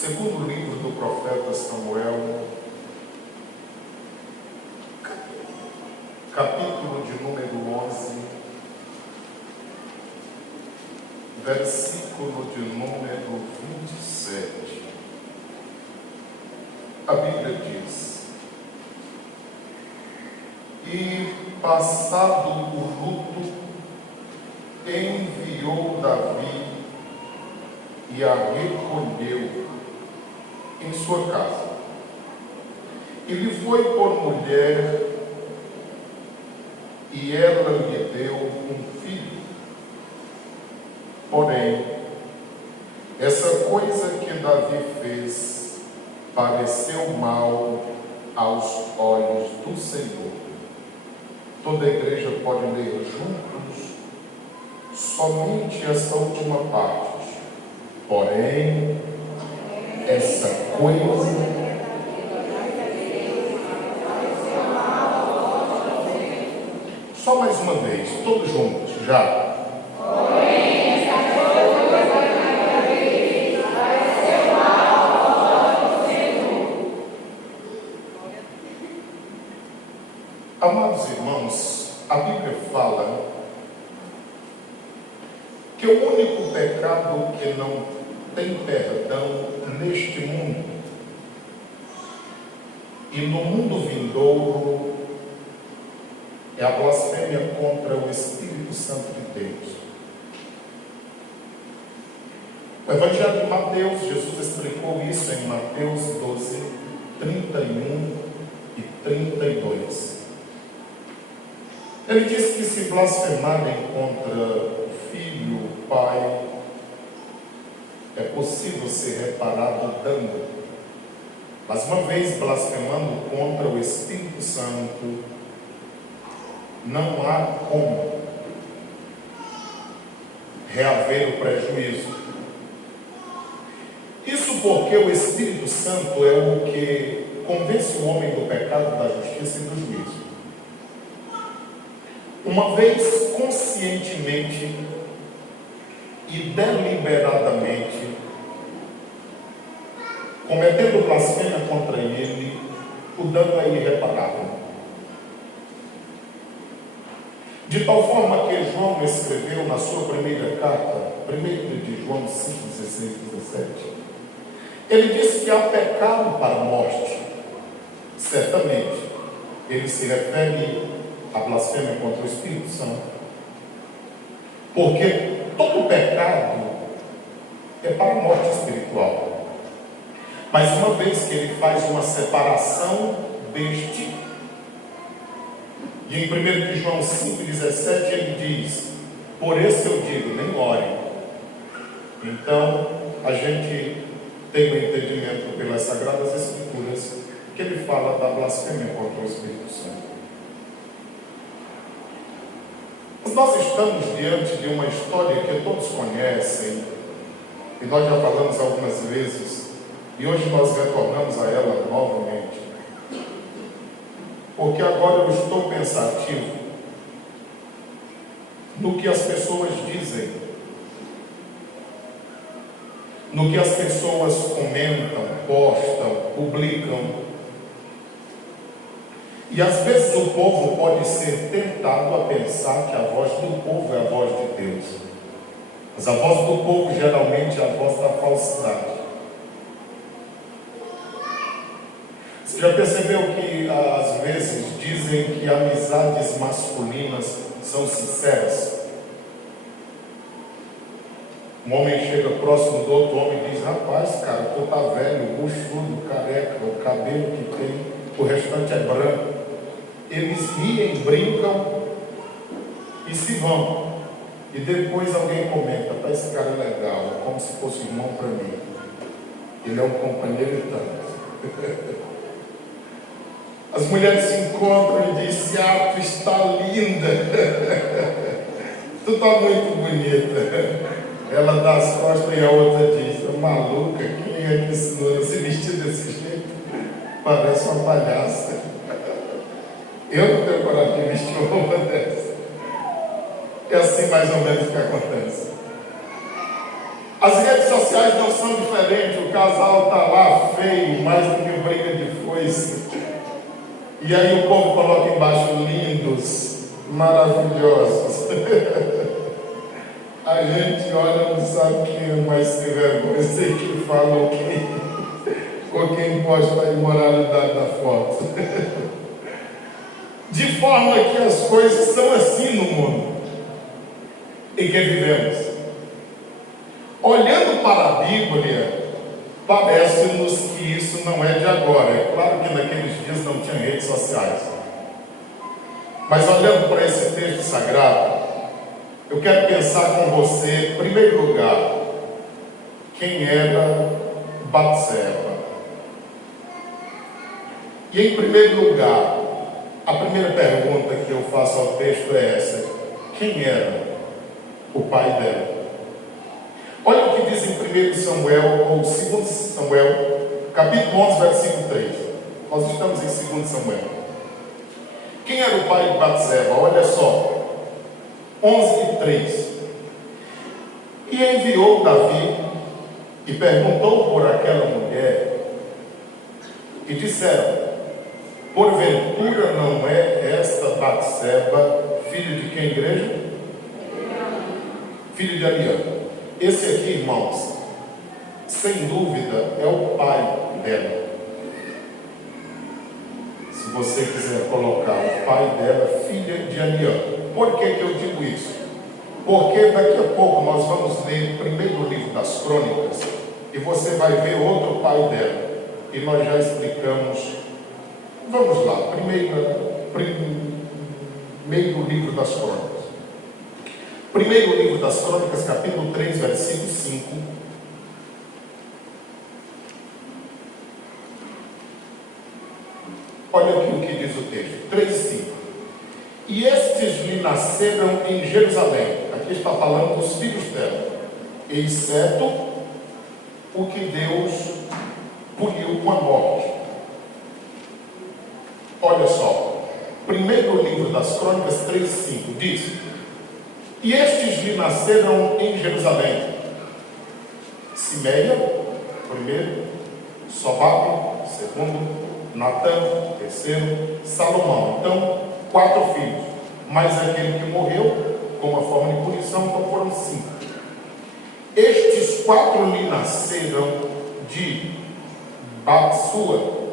Segundo livro do profeta Samuel, capítulo de número 11, versículo de número 27. A Bíblia diz: e passado o luto, enviou Davi e a recolheu em sua casa. E lhe foi por mulher, e ela lhe deu um filho. Porém, essa coisa que Davi fez pareceu mal aos olhos do Senhor. Toda a igreja pode ler juntos somente essa última parte. Porém, essa coisa só mais uma vez, todos juntos, já. Amados irmãos, a Bíblia fala que o único pecado que não tem perdão neste mundo e no mundo vindouro é a blasfêmia contra o Espírito Santo de Deus. O Evangelho de Mateus, Jesus explicou isso em Mateus 12, 31 e 32. Ele disse que se blasfemarem contra o Filho, o Pai, é possível ser reparado o dano. Mas uma vez blasfemando contra o Espírito Santo, não há como reaver o prejuízo. Isso porque o Espírito Santo é o que convence o homem do pecado, da justiça e do juízo. Uma vez conscientemente e deliberadamente cometendo blasfêmia contra ele, o dano é irreparável. De tal forma que João escreveu na sua primeira carta, 1 de João 5, 16 e 17, ele disse que há pecado para a morte. Certamente, ele se refere à blasfêmia contra o Espírito Santo, porque todo pecado é para a morte espiritual. Mas uma vez que ele faz uma separação deste, e em 1 de João 5,17 ele diz: por isso eu digo, nem orem. Então, a gente tem o entendimento pelas Sagradas Escrituras que ele fala da blasfêmia contra o Espírito Santo. Nós estamos diante de uma história que todos conhecem, e nós já falamos algumas vezes, e hoje nós retornamos a ela novamente, porque agora eu estou pensativo no que as pessoas dizem, no que as pessoas comentam, postam, publicam. E às vezes o povo pode ser tentado a pensar que a voz do povo é a voz de Deus. Mas a voz do povo geralmente é a voz da falsidade. Você já percebeu que às vezes dizem que amizades masculinas são sinceras? Um homem chega próximo do outro homem e diz: rapaz, cara, tu tá velho, buchudo, careca, o cabelo que tem, o restante é branco. Eles riem, brincam e se vão. E depois alguém comenta: pá, esse cara é legal, é como se fosse irmão para mim. Ele é um companheiro e tanto. As mulheres se encontram e dizem: ah, tu está linda. Tu está muito bonita. Ela dá as costas e a outra diz: maluca, quem é que ensinou a se vestir desse jeito? Parece uma palhaça. Eu não tenho coragem de vestir uma roupa dessa. É assim mais ou menos que acontece. As redes sociais não são diferentes. O casal está lá feio, mais do que briga de foice. E aí o povo coloca embaixo lindos, maravilhosos. A gente olha, não sabe quem é mais sem vergonha, sei que fala ou quem posta a imoralidade da foto. De forma que as coisas são assim no mundo em que vivemos. Olhando para a Bíblia, parece-nos que isso não é de agora. É claro que naqueles dias não tinha redes sociais. Mas olhando para esse texto sagrado, eu quero pensar com você, em primeiro lugar, quem era Batseba. E em primeiro lugar, a primeira pergunta que eu faço ao texto é essa: quem era o pai dela? Olha o que diz em 1 Samuel, ou 2 Samuel, capítulo 11, versículo 3. Nós estamos em 2 Samuel. Quem era o pai de Batseba? Olha só, 11:3. E enviou Davi e perguntou por aquela mulher, e disseram: porventura não é esta Batseba filho de quem, igreja? Filho de Eliã. Esse aqui, irmãos, sem dúvida é o pai dela. Se você quiser colocar o pai dela, filha de Eliã. Por que eu digo isso? Porque daqui a pouco nós vamos ler o primeiro livro das Crônicas e você vai ver outro pai dela. E nós já explicamos. Vamos lá, primeiro livro das Crônicas. Primeiro livro das Crônicas, capítulo 3, versículo 5. Olha aqui o que diz o texto, 3 e 5. E estes lhe nasceram em Jerusalém. Aqui está falando dos filhos dela, exceto o que Deus puniu com a morte. Olha só, primeiro livro das Crônicas 3 e 5 diz: e estes lhe nasceram em Jerusalém: Simeia, primeiro; Sobabe, segundo; Natã, terceiro; Salomão. Então, 4 filhos, mais aquele que morreu como a forma de punição, então foram 5. Estes 4 lhe nasceram de Batsua,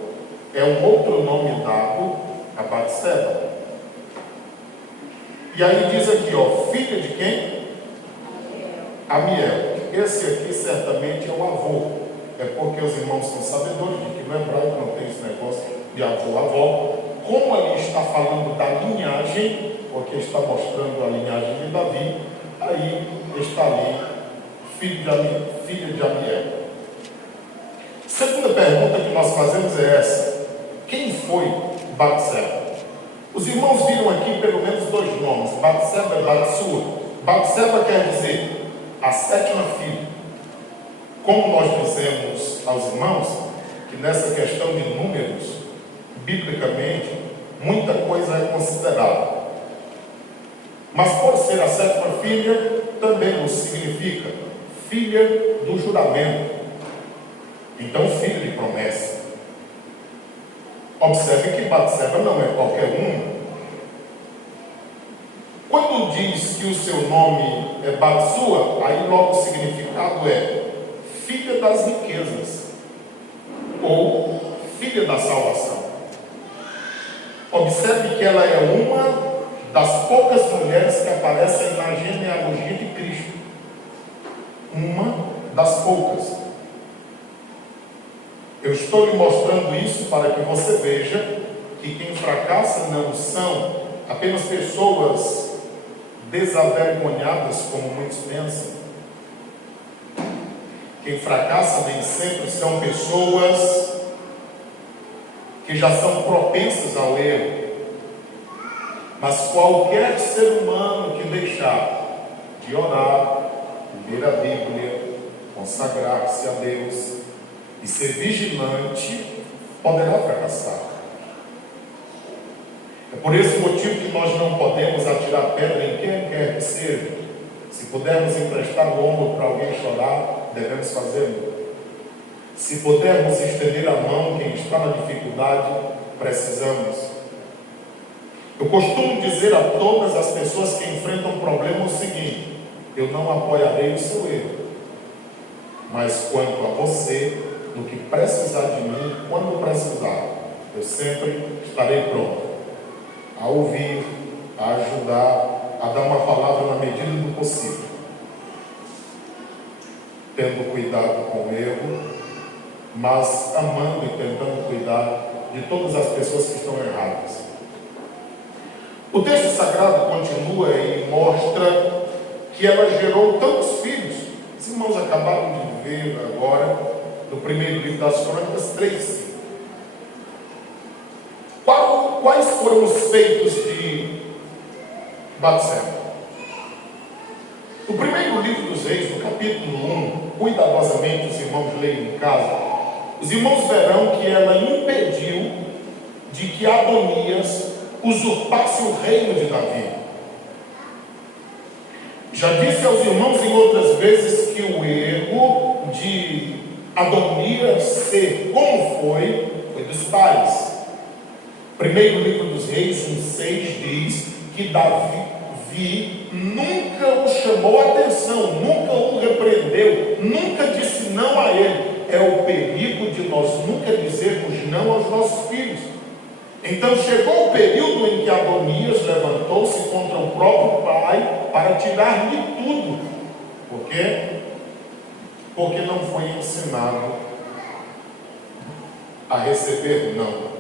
é um outro nome dado a Batseba. E aí diz aqui, ó, filha de quem? Amiel. Esse aqui certamente é o avô. É porque os irmãos são sabedores de que no hebraico não tem esse negócio de avô, avó. Como ali está falando da linhagem, porque está mostrando a linhagem de Davi, aí está ali, filha de Amiel. Segunda pergunta que nós fazemos é essa: quem foi Batseba? Os irmãos viram aqui pelo menos 2 nomes, Batseba e Batsua. Batseba quer dizer a 7ª filha. Como nós dizemos aos irmãos, que nessa questão de números, biblicamente, muita coisa é considerada. Mas por ser a 7ª filha, também nos significa filha do juramento. Então, filha de promessa. Observe que Batseba não é qualquer uma. Quando diz que o seu nome é Batsua, aí logo o significado é filha das riquezas ou filha da salvação. Observe que ela é uma das poucas mulheres que aparecem na genealogia de Cristo. Uma das poucas. Eu estou lhe mostrando isso para que você veja que quem fracassa não são apenas pessoas desavergonhadas, como muitos pensam. Quem fracassa nem sempre são pessoas que já são propensas ao erro. Mas qualquer ser humano que deixar de orar, ler a Bíblia, consagrar-se a Deus e ser vigilante, poderá fracassar. É por esse motivo que nós não podemos atirar pedra em quem quer que seja. Se pudermos emprestar o ombro para alguém chorar, devemos fazê-lo. Se pudermos estender a mão, quem está na dificuldade, precisamos. Eu costumo dizer a todas as pessoas que enfrentam problema o seguinte: eu não apoiarei o seu erro, mas quanto a você, no que precisar de mim, quando precisar, eu sempre estarei pronto a ouvir, a ajudar, a dar uma palavra na medida do possível, tendo cuidado com o erro, mas amando e tentando cuidar de todas as pessoas que estão erradas. O texto sagrado continua e mostra que ela gerou tantos filhos. Os irmãos acabaram de ver agora, no primeiro livro das Crônicas 3. Quais foram os feitos de Batseba? No primeiro livro dos Reis, no capítulo 1, cuidadosamente os irmãos leiam em casa, os irmãos verão que ela impediu de que Adonias usurpasse o reino de Davi. Já disse aos irmãos em outras vezes que o erro de Adonias ser como foi dos pais. Primeiro livro dos Reis, 1:6 diz que Davi nunca o chamou a atenção, nunca o repreendeu, nunca disse não a ele. É o perigo de nós nunca dizermos não aos nossos filhos. Então chegou o período em que Adonias levantou-se contra o próprio pai para tirar-lhe tudo. Por quê? Porque não foi ensinado a receber não.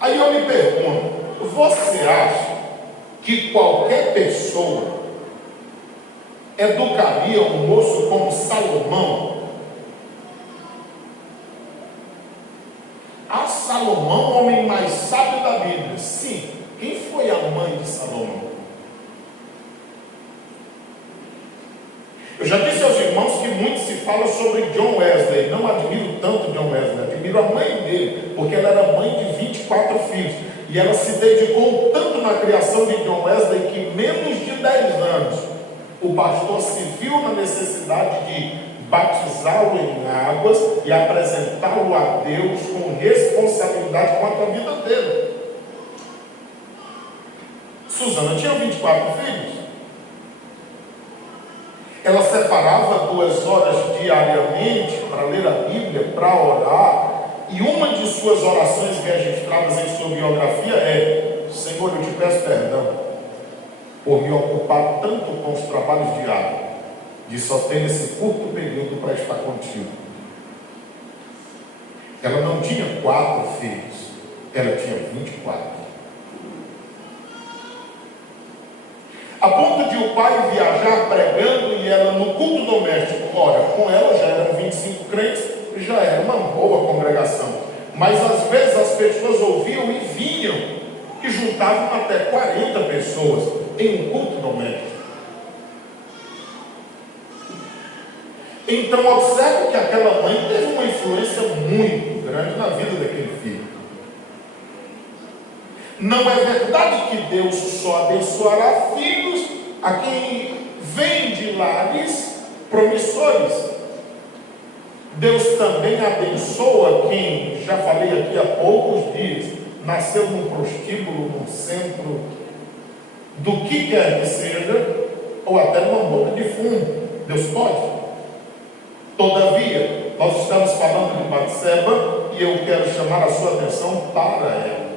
Aí eu me pergunto, você acha que qualquer pessoa educaria um moço como Salomão? Salomão, o homem mais sábio da Bíblia. Sim, quem foi a mãe de Salomão? Eu já disse aos irmãos que muito se fala sobre John Wesley. Não admiro tanto John Wesley, admiro a mãe dele, porque ela era mãe de 24 filhos. E ela se dedicou tanto na criação de John Wesley que menos de 10 anos o pastor se viu na necessidade de batizá-lo em águas e apresentá-lo a Deus com responsabilidade quanto à vida dele. Susana tinha 24 filhos. Ela separava 2 horas diariamente para ler a Bíblia, para orar, e uma de suas orações registradas em sua biografia é: Senhor, eu te peço perdão por me ocupar tanto com os trabalhos diários, de só ter esse curto período para estar contigo. Ela não tinha 4 filhos, ela tinha 24. A ponto de o pai viajar pregando e ela no culto doméstico. Ora, com ela já eram 25 crentes, já era uma boa congregação. Mas às vezes as pessoas ouviam e vinham, e juntavam até 40 pessoas em um culto doméstico. Então observe que aquela mãe teve uma influência muito grande na vida daquele filho. Não é verdade que Deus só abençoará filhos a quem vem de lares promissores. Deus também abençoa quem, já falei aqui há poucos dias, nasceu num prostíbulo, num centro, do que quer que seja, ou até numa boca de fumo. Deus pode. Todavia, nós estamos falando de Batseba e eu quero chamar a sua atenção para ela.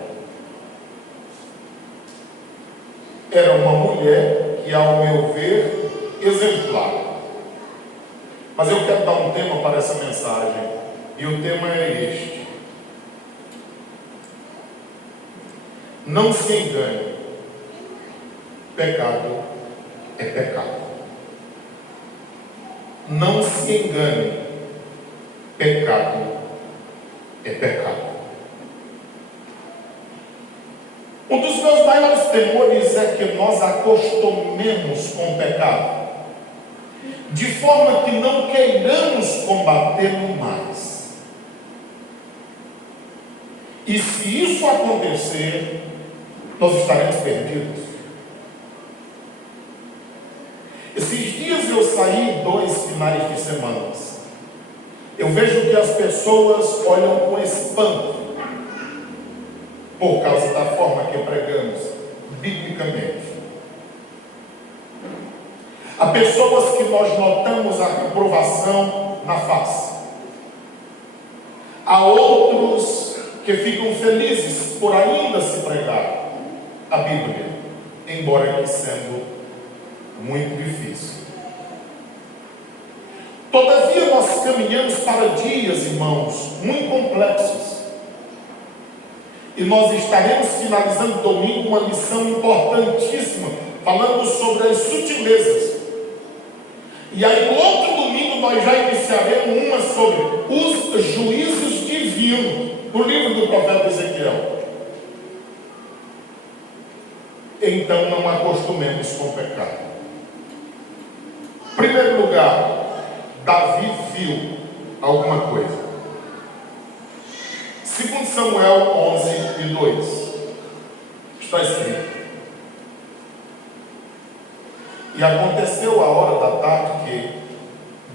Era uma mulher que, ao meu ver, exemplar. Mas eu quero dar um tema para essa mensagem, e o tema é este: não se engane, pecado é pecado. Não se engane, pecado é pecado. Um dos meus maiores temores é que nós acostumemos com o pecado, de forma que não queiramos combatê-lo mais. E se isso acontecer, nós estaremos perdidos. Esses dias eu saí 2 finais de semana Eu vejo que as pessoas olham com espanto por causa da forma que pregamos biblicamente. Há pessoas que nós notamos a reprovação na face. Há outros que ficam felizes por ainda se pregar a Bíblia, embora que sendo muito difícil. Todavia nós caminhamos para dias, irmãos, muito complexos. E nós estaremos finalizando domingo uma lição importantíssima, falando sobre as sutilezas. E aí no outro domingo nós já iniciaremos uma sobre os juízos divinos, no livro do profeta Ezequiel. Então não acostumemos com o pecado. Em primeiro lugar, Davi viu alguma coisa. 2 Samuel 11:2 está escrito: e aconteceu a hora da tarde que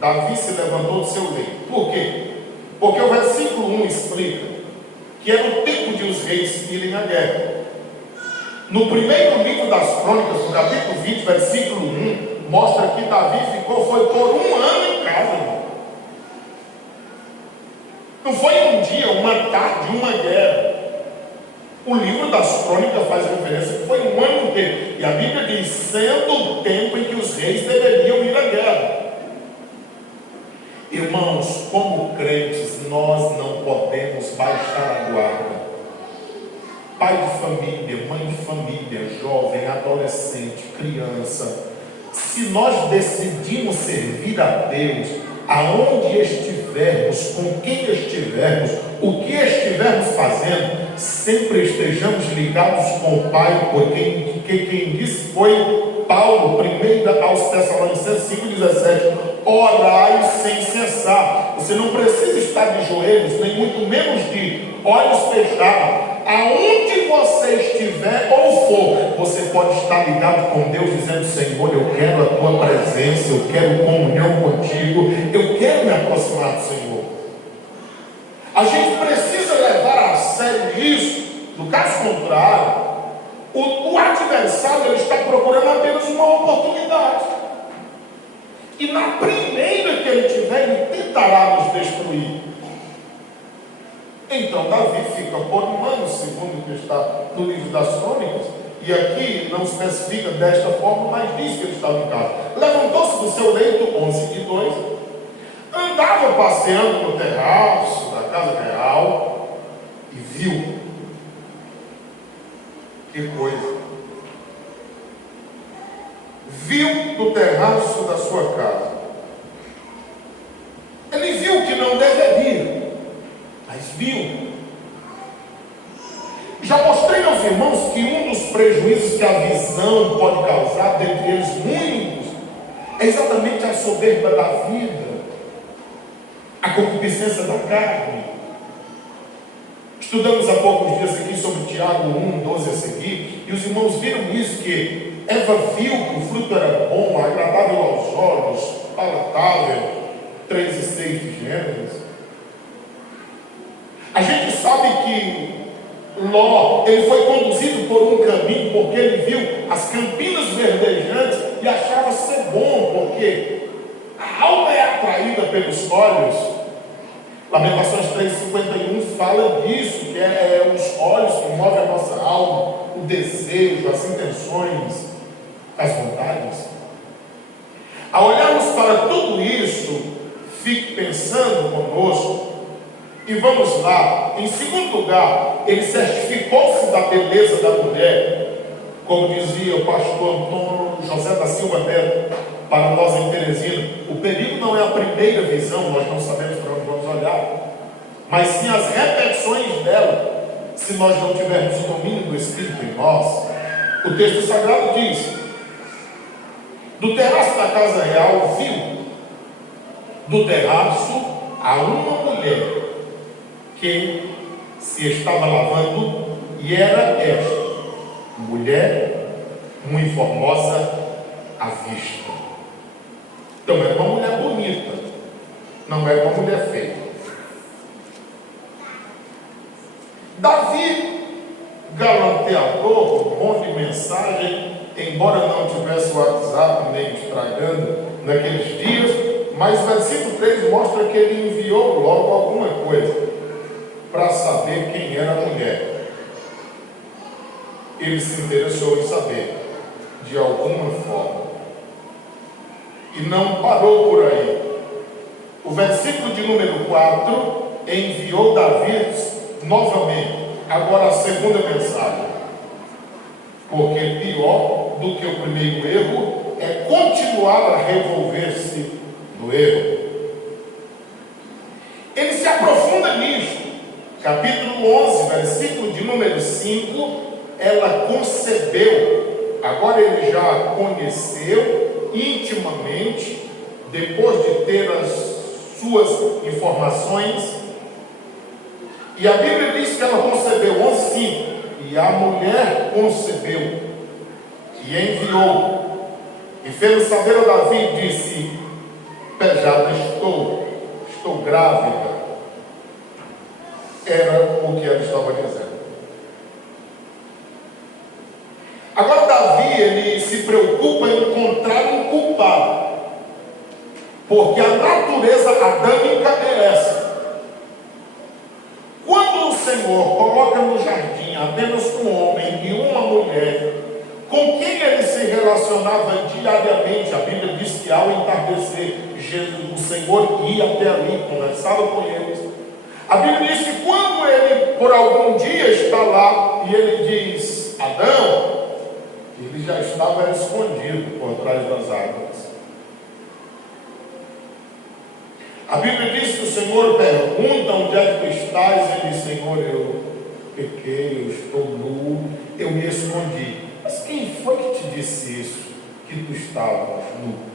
Davi se levantou do seu leito. Por quê? Porque o versículo 1 explica que era o tempo de os reis irem à guerra. No primeiro livro das Crônicas, no capítulo 20, versículo 1, mostra que Davi foi por um ano em casa, irmão. Não foi um dia, uma tarde, uma guerra. O livro das Crônicas faz referência que foi um ano inteiro. E a Bíblia diz, sendo o tempo em que os reis deveriam ir à guerra. Irmãos, como crentes, nós não podemos baixar a guarda. Pai de família, mãe de família, jovem, adolescente, criança, se nós decidimos servir a Deus, aonde estivermos, com quem estivermos, o que estivermos fazendo, sempre estejamos ligados com o Pai, porque quem disse foi Paulo, 1 aos Tessalonicenses 5,17, orai sem cessar. Você não precisa estar de joelhos, nem muito menos de olhos fechados. Aonde você estiver ou for, você pode estar ligado com Deus, dizendo, Senhor, eu quero a tua presença, eu quero comunhão contigo, eu quero me aproximar do Senhor. A gente precisa levar a sério isso. No caso contrário, o adversário ele está procurando apenas uma oportunidade. E na primeira que ele tiver, ele tentará nos destruir. Então Davi fica por um ano, segundo o que está no livro das Crônicas, e aqui não se especifica desta forma, mas diz que ele estava em casa. Levantou-se do seu leito, 11:2, andava passeando no terraço da casa real e viu. Que coisa! Viu do terraço da sua casa. Ele viu que não deveria, mas viu. Já mostrei aos irmãos que um dos prejuízos que a visão pode causar, dentre eles muitos, é exatamente a soberba da vida, a concupiscência da carne. Estudamos há poucos dias aqui sobre Tiago 1:12 a seguir, e os irmãos viram isso, que Eva viu que o fruto era bom, agradável aos olhos, palatável, 3:6 de Gênesis. A gente sabe que Ló, ele foi conduzido por um caminho, porque ele viu as campinas verdejantes e achava ser bom, porque a alma é atraída pelos olhos. Lamentações 3:51 fala disso, que é os olhos que movem a nossa alma, o desejo, as intenções, as vontades. Ao olharmos para tudo isso, fique pensando conosco. E vamos lá. Em segundo lugar, ele certificou-se da beleza da mulher, como dizia o pastor Antônio José da Silva Neto para nós em Teresina. O perigo não é a primeira visão, nós não sabemos para onde vamos olhar, mas sim as repetições dela, se nós não tivermos o domínio do Espírito em nós. O texto sagrado diz: do terraço da casa real viu do terraço a uma mulher que se estava lavando, e era esta mulher muito formosa à vista. Então era uma mulher bonita, Não era uma mulher feia. Davi, galanteador, bom de mensagem, embora não tivesse o WhatsApp nem estragando naqueles dias, mas o versículo 3 mostra que ele enviou logo alguma coisa para saber quem era a mulher. Ele se interessou em saber, de alguma forma. E não parou por aí. O versículo de número 4 enviou Davi novamente, agora a segunda mensagem. Porque pior do que o primeiro erro é continuar a revolver-se no erro. Ele se aprofunda nisso. Capítulo 11, versículo de número 5, ela concebeu. Agora ele já conheceu intimamente, depois de ter as suas informações. E a Bíblia diz que ela concebeu, 11:5, e a mulher concebeu e enviou e fez saber a Davi e disse: pejada estou grávida. Era o que ela estava dizendo. Agora Davi, ele se preocupa em encontrar um culpado, porque a natureza adâmica é essa. Quando o Senhor coloca no jardim apenas um homem e uma mulher, com quem ele se relacionava diariamente, a Bíblia diz que ao entardecer, o Senhor ia até ali, conversava com eles. A Bíblia diz que quando ele, por algum dia, está lá e ele diz: Adão, ele já estava escondido por trás das árvores. A Bíblia diz que o Senhor pergunta: onde é que tu estás? Ele diz: Senhor, eu pequei, eu estou nu, eu me escondi. Mas quem foi que te disse isso? Que tu estavas nu?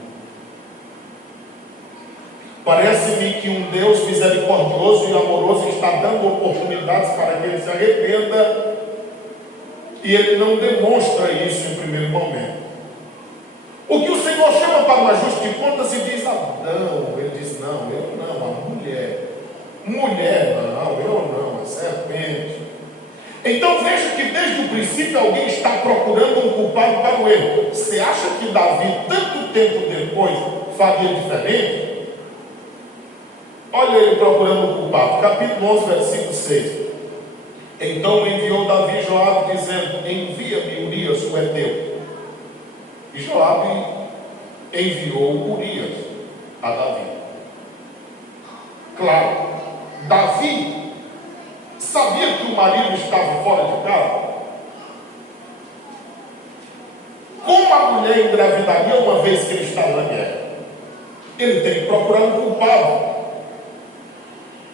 Parece-me que um Deus misericordioso e amoroso está dando oportunidades para que ele se arrependa, e ele não demonstra isso em primeiro momento. O que o Senhor chama para um ajuste de contas e diz: Adão, ele diz: não, eu não, a mulher. Mulher, não, eu não, a serpente. Então veja que desde o princípio alguém está procurando um culpado para o erro. Você acha que Davi, tanto tempo depois, faria diferente? Olha ele procurando um culpado. Capítulo 11, versículo 6. Então enviou Davi Joabe, dizendo: envia-me Urias, o heteu. E Joabe enviou Urias a Davi. Claro, Davi sabia que o marido estava fora de casa. Como a mulher engravidaria uma vez que ele estava na guerra? Ele tem que procurar um culpado.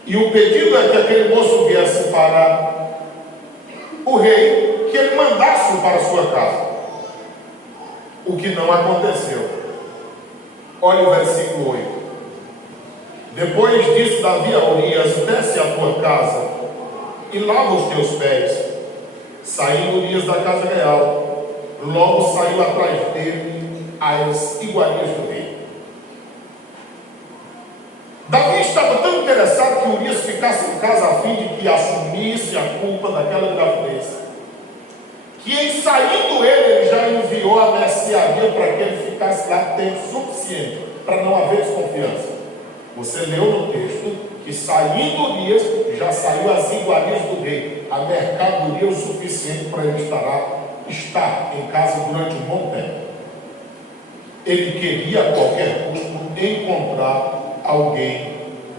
E o pedido é que aquele moço viesse para o rei, que ele mandasse para a sua casa. O que não aconteceu. Olha o versículo 8. Depois disse Davi a Urias: desce à tua casa e lava os teus pés. Saindo Urias da casa real, logo saiu atrás dele as iguarias do rei. Davi estava tão interessado que Urias ficasse em casa a fim de que assumisse a culpa daquela gravidez, que em saindo ele já enviou a mercearia para que ele ficasse lá tempo suficiente para não haver desconfiança. Você leu no texto que saindo Urias já saiu as iguarias do rei, a mercadoria o suficiente para ele estar em casa durante um bom tempo. Ele queria a qualquer custo encontrar alguém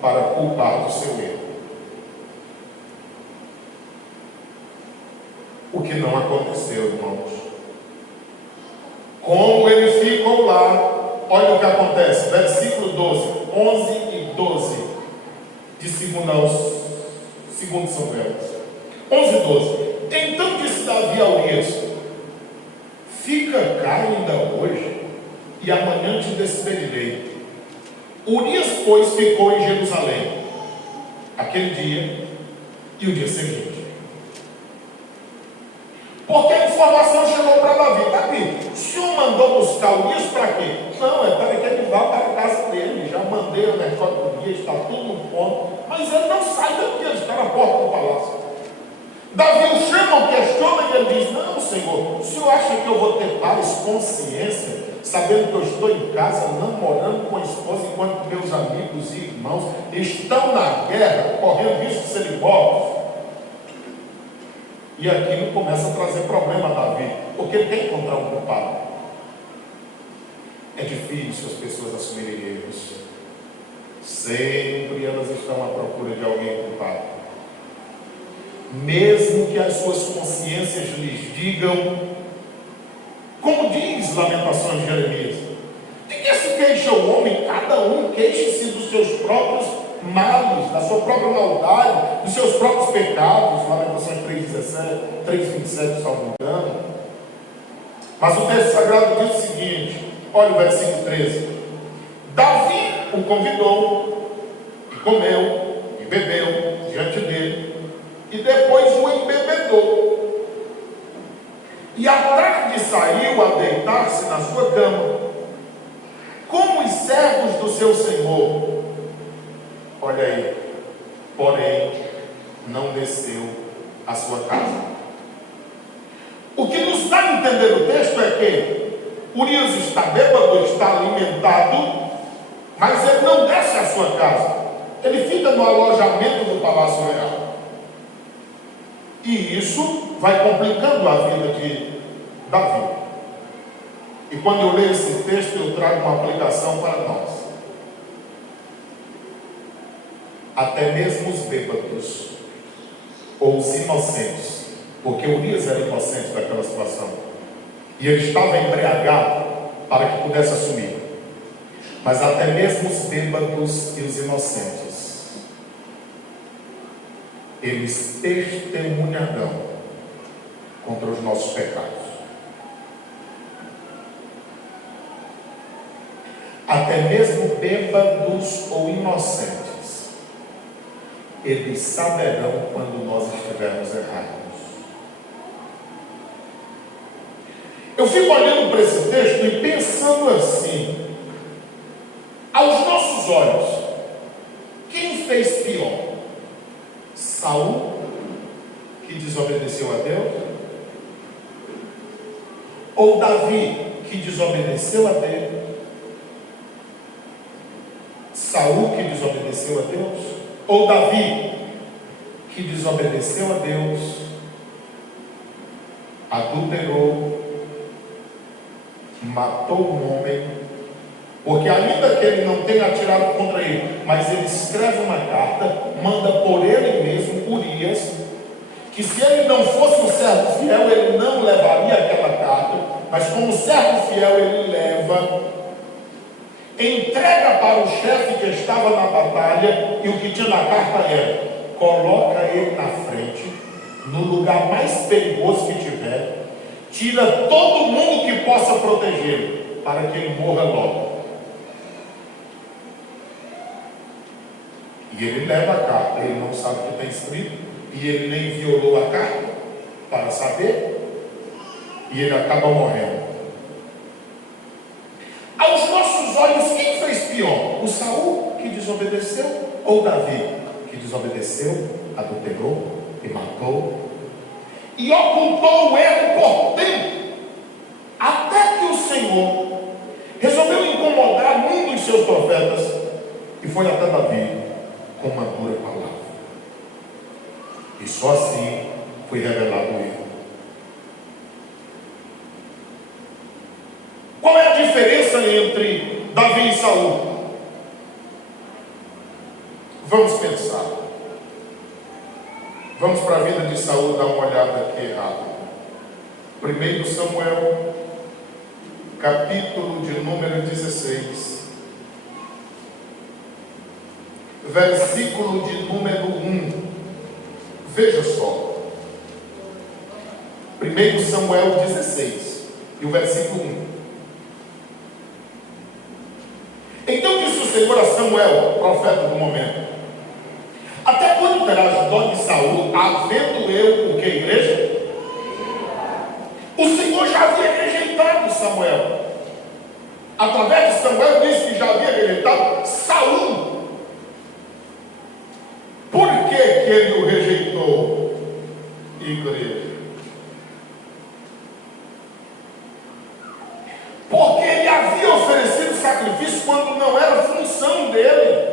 para culpar do seu erro. O que não aconteceu, irmãos. Como ele ficou lá, olha o que acontece, versículo 12, 11 e 12 de 2 Samuel. 11 e 12. Então disse Davi a Urias: fica cá ainda hoje, e amanhã te despedirei. Urias, pois, ficou em Jerusalém aquele dia e o dia seguinte. Porque a informação chegou para Davi. Davi, o senhor mandou buscar Urias para quê? Não, é para que ele vá para a casa dele. Já mandei o negócio do Urias, está tudo no ponto. Mas ele não sai daqui, ele está na porta do palácio. Davi o chama, questiona e ele diz: não, Senhor, o senhor acha que eu vou ter paz, consciência, sabendo que eu estou em casa, não morando com a esposa, enquanto meus amigos e irmãos estão na guerra, correndo risco de serem mortos? E aquilo começa a trazer problema a Davi, porque ele quer encontrar um culpado. É difícil as pessoas assumirem erros. Sempre elas estão à procura de alguém culpado. Mesmo que as suas consciências lhes digam, como diz Lamentações de Jeremias: de que se queixa o homem? Cada um queixe-se dos seus próprios males, da sua própria maldade, dos seus próprios pecados. Lamentações 3:27, se não me engano. Mas o texto sagrado diz o seguinte: olha o versículo 13. Davi o convidou, e comeu, e bebeu diante dele, e depois o embebedou. E à tarde saiu a deitar-se na sua cama, como os servos do seu senhor. Olha aí, porém, não desceu à sua casa. O que nos dá a entender o texto é que Urias está bêbado, está alimentado, mas ele não desce à sua casa. Ele fica no alojamento do Palácio Real. E isso vai complicando a vida de Davi. E quando eu leio esse texto, eu trago uma aplicação para nós. Até mesmo os bêbados, ou os inocentes, porque Urias era inocente daquela situação, e ele estava embriagado para que pudesse assumir. Mas até mesmo os bêbados e os inocentes, eles testemunharão contra os nossos pecados. Até mesmo bêbados ou inocentes, eles saberão quando nós estivermos errados. Eu fico olhando para esse texto e pensando assim: aos nossos olhos, quem fez pior? Saul, que desobedeceu a Deus? Ou Davi, que desobedeceu a Deus? Saul, que desobedeceu a Deus? Ou Davi, que desobedeceu a Deus, adulterou, matou um homem, porque ainda que ele não tenha atirado contra ele, mas ele escreve uma carta, manda por ele mesmo, Urias, que se ele não fosse um servo fiel, ele não levaria aquela carta, mas como servo fiel ele leva, entrega para o chefe que estava na batalha, e o que tinha na carta era: coloca ele na frente, no lugar mais perigoso que tiver, tira todo mundo que possa protegê-lo, para que ele morra logo. E ele leva a carta, ele não sabe o que está escrito, e ele nem violou a carta para saber, e ele acaba morrendo. Aos nossos olhos, quem fez pior? O Saul, que desobedeceu, ou Davi, que desobedeceu, adulterou e matou, e ocultou o erro por tempo, até que o Senhor resolveu incomodar um dos seus profetas, e foi até Davi com uma dura palavra. E só assim foi revelado o erro. Qual é a diferença entre Davi e Saul? Vamos pensar. Vamos para a vida de Saul, dar uma olhada aqui rápido. 1 Samuel, capítulo de número 16, versículo de número 1. Veja só. 1 Samuel 16, e o versículo 1. Então disse o Senhor a Samuel, profeta do momento: até quando terás dó de Saul, havendo eu o que, igreja? O Senhor já havia rejeitado Samuel. Através de Samuel diz que já havia rejeitado Saul. Por que ele o rejeitou, igreja? Porque ele havia oferecido sacrifício quando não era função dele.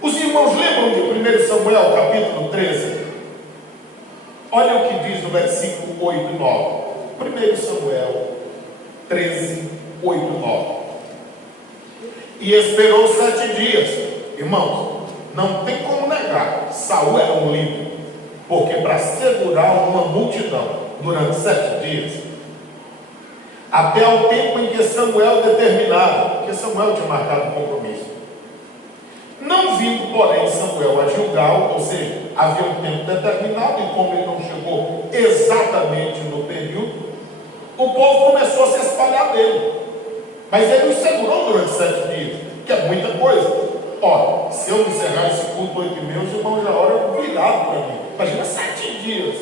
Os irmãos lembram de 1 Samuel capítulo 13? Olha o que diz no versículo 8 e 9. 1 Samuel 13, 8 e 9. E esperou 7 dias. Irmãos, não tem como negar, Saul era um líder. Porque para segurar uma multidão durante 7 dias, até o tempo em que Samuel determinava, que Samuel tinha marcado um compromisso. Não vindo, porém, Samuel a Gilgal, ou seja, havia um tempo determinado, e como ele não chegou exatamente no período, o povo começou a se espalhar dele. Mas ele os segurou durante 7 dias, que é muita coisa. Ora, se eu encerrar esse culto 8 e meia, os irmãos já oram virado para mim. Imagina 7 dias.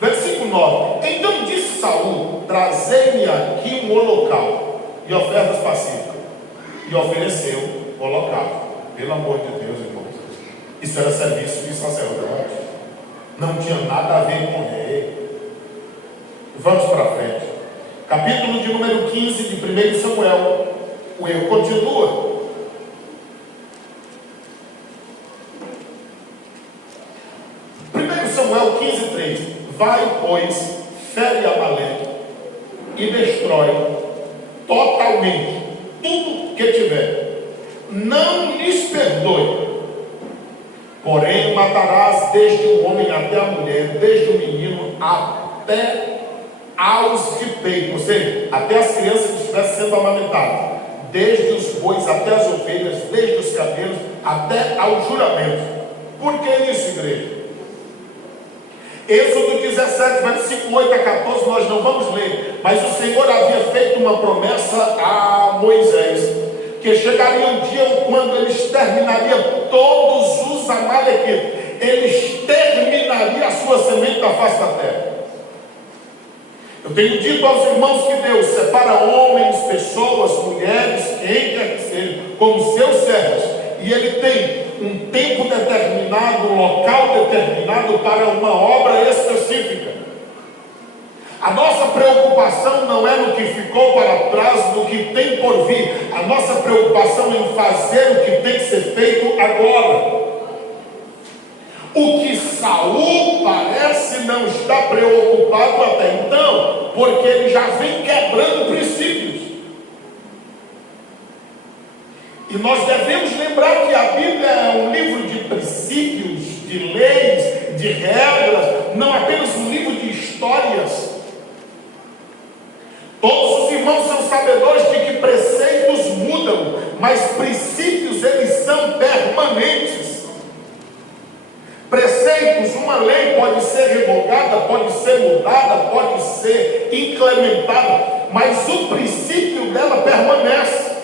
Versículo 9. Então disse Saul: trazei-me aqui um holocausto e ofertas pacíficas. E ofereceu o holocausto. Pelo amor de Deus, irmãos, isso era serviço de sacerdote, não tinha nada a ver com rei. Vamos para frente. Capítulo de número 15 de 1 Samuel. O erro continua. Samuel 15:3. Vai, pois, fere Amaleque e destrói totalmente tudo que tiver. Não lhes perdoe. Porém, matarás desde o homem até a mulher, desde o menino até aos de peito, ou seja, até as crianças que estivessem sendo amamentadas, desde os bois até as ovelhas, desde os cabelos até aos juramentos. Por que isso, igreja? Êxodo 17, versículo 8 a 14, nós não vamos ler, mas o Senhor havia feito uma promessa a Moisés, que chegaria um dia quando ele exterminaria todos os amalequitas, ele exterminaria a sua semente da face da terra. Eu tenho dito aos irmãos que Deus separa homens, pessoas, mulheres, quem quer que seja, como seus servos, e ele tem um tempo determinado, um local determinado para uma obra específica. A nossa preocupação não é no que ficou para trás, no que tem por vir. A nossa preocupação é em fazer o que tem que ser feito agora. O que Saul parece não estar preocupado até então, porque ele já vem quebrando princípios. E nós devemos lembrar que a Bíblia é um livro de princípios, de leis, de regras, não apenas um livro de histórias. Todos os irmãos são sabedores de que preceitos mudam, mas princípios eles são permanentes. Preceitos, uma lei pode ser revogada, pode ser mudada, pode ser incrementada, mas o princípio dela permanece.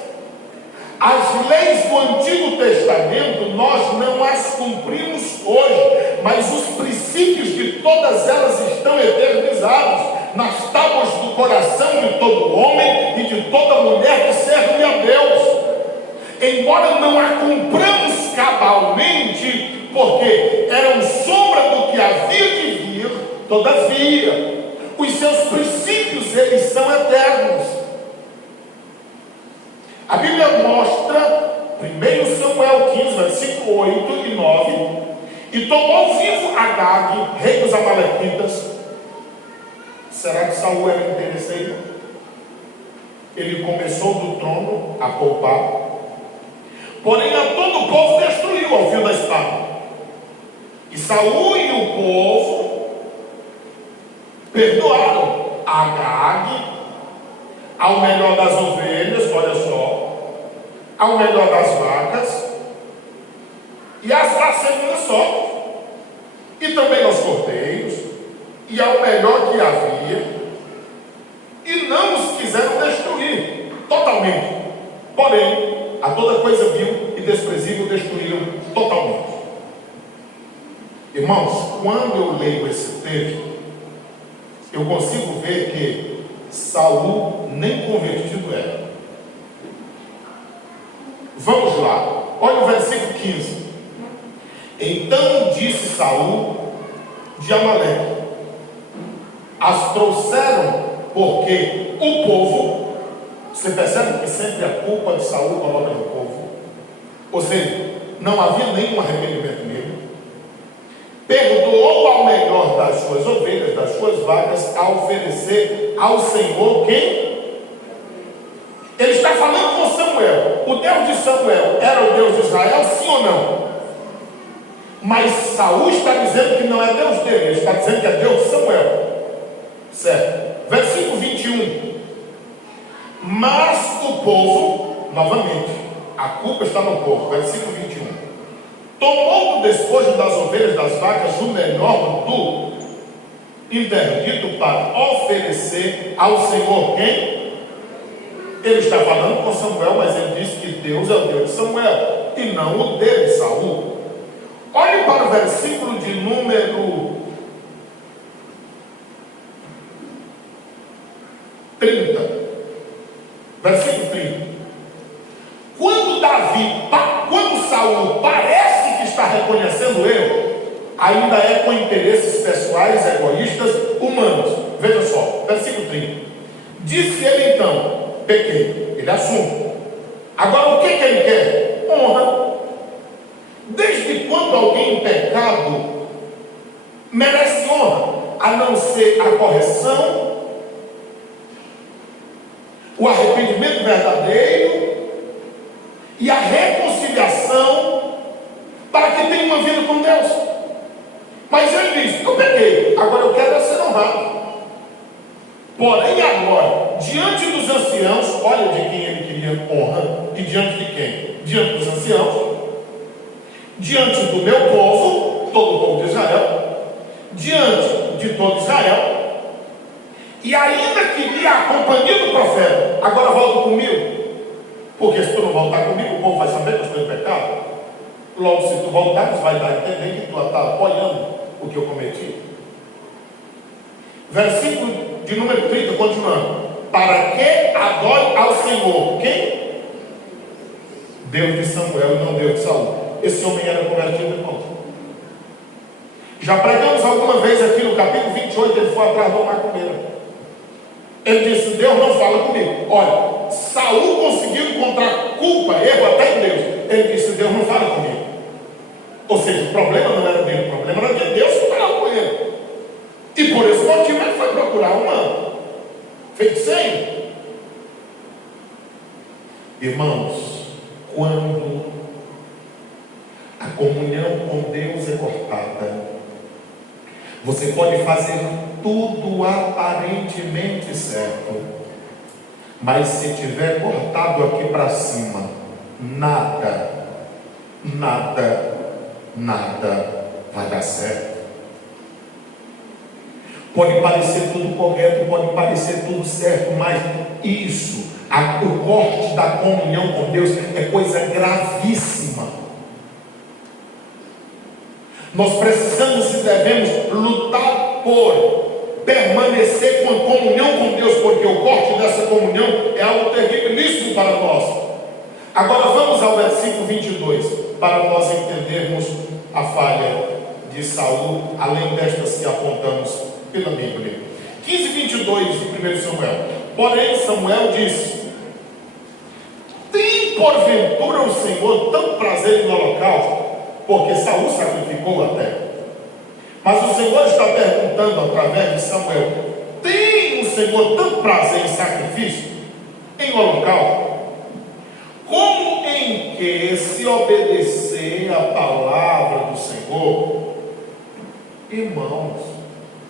As leis do Antigo Testamento nós não as cumprimos hoje, mas os princípios de todas elas estão eternizados nas tábuas do coração de todo homem e de toda mulher que serve a Deus. Embora não a cumpramos cabalmente, porque eram sombra do que havia de vir, todavia, os seus princípios eles são eternos. A Bíblia mostra, 1 Samuel 15, versículo 8 e 9, e tomou vivo Agag, rei dos amalequitas. Será que Saul era interesseiro? Ele começou do trono a poupar, porém a todo o povo destruiu ao fio da espada. E Saul e o povo perdoaram Agag, ao melhor das ovelhas, olha só, ao melhor das vacas, e às da segunda sorte, e também aos cordeiros, e ao melhor que havia, e não os quiseram destruir totalmente, porém, a toda coisa vil e desprezível destruíram totalmente. Irmãos, quando eu leio esse texto, eu consigo ver que Saul nem convertido era. Vamos lá, olha o versículo 15. Então disse Saul de Amaleque: as trouxeram porque o povo, você percebe que sempre a culpa de Saul coloca no povo, ou seja, não havia nenhum arrependimento nele, perdoou ao melhor das suas ovelhas, das suas vacas, a oferecer ao Senhor quem? Ele está falando com Samuel. O Deus de Samuel era o Deus de Israel, sim ou não? Mas Saul está dizendo que não é Deus dele, ele está dizendo que é Deus de Samuel. Certo? Versículo 21. Mas o povo, novamente, a culpa está no povo. Versículo 21. Tomou do despojo das ovelhas, das vacas, o melhor do interdito para oferecer ao Senhor quem? Ele está falando com Samuel, mas ele disse que Deus é o Deus de Samuel e não o dele, Saul. Olhe para o versículo de número 30. Versículo 30. Quando Saul parece que está reconhecendo o erro, ainda é com interesses pessoais, egoístas, humanos. Veja só, versículo 30. Disse ele então: pequei. Ele assume. Agora o que ele quer? Honra. Desde quando alguém em pecado merece honra? A não ser a correção, o arrependimento verdadeiro e a reconciliação para que tenha uma vida com Deus. Mas ele diz: eu pequei, agora eu quero ser honrado. Porém agora, diante dos anciãos, olha de quem ele queria honra, e diante de quem? Diante dos anciãos, diante do meu povo, todo o povo de Israel, diante de todo Israel, e ainda queria a companhia do profeta. Agora volta comigo, porque se tu não voltar comigo, o povo vai saber que eu estou em pecado. Logo, se tu voltar, vai dar a entender que tu está apoiando o que eu cometi. Versículo de número 30, continuando. Para que adore ao Senhor quem? Deus de Samuel e não Deus de Saul. Esse homem era convertido, irmão. Já pregamos alguma vez aqui no capítulo 28, ele foi atrás de uma macumbeira. Ele disse: Deus não fala comigo. Olha, Saul conseguiu encontrar culpa, erro até em Deus. Ele disse: Deus não fala comigo. Ou seja, o problema não era dele, o problema era de Deus que falava com ele. E por esse motivo ele foi procurar uma feiticeiro. Irmãos, quando a comunhão com Deus é cortada, você pode fazer tudo aparentemente certo, mas se tiver cortado aqui para cima, nada vai dar certo. Pode parecer tudo correto, pode parecer tudo certo, mas isso, o corte da comunhão com Deus é coisa gravíssima. Nós precisamos e devemos lutar por permanecer com a comunhão com Deus, porque o corte dessa comunhão é algo terrível para nós. Agora vamos ao versículo 22, para nós entendermos a falha de Saul, além destas que apontamos pela Bíblia. 15:22 de 1 Samuel. Porém Samuel disse: tem porventura o Senhor tanto prazer no holocausto? Porque Saul sacrificou até. Mas o Senhor está perguntando através de Samuel: tem o Senhor tanto prazer em sacrifício, em holocausto, como em que se obedecer a palavra do Senhor? Irmãos,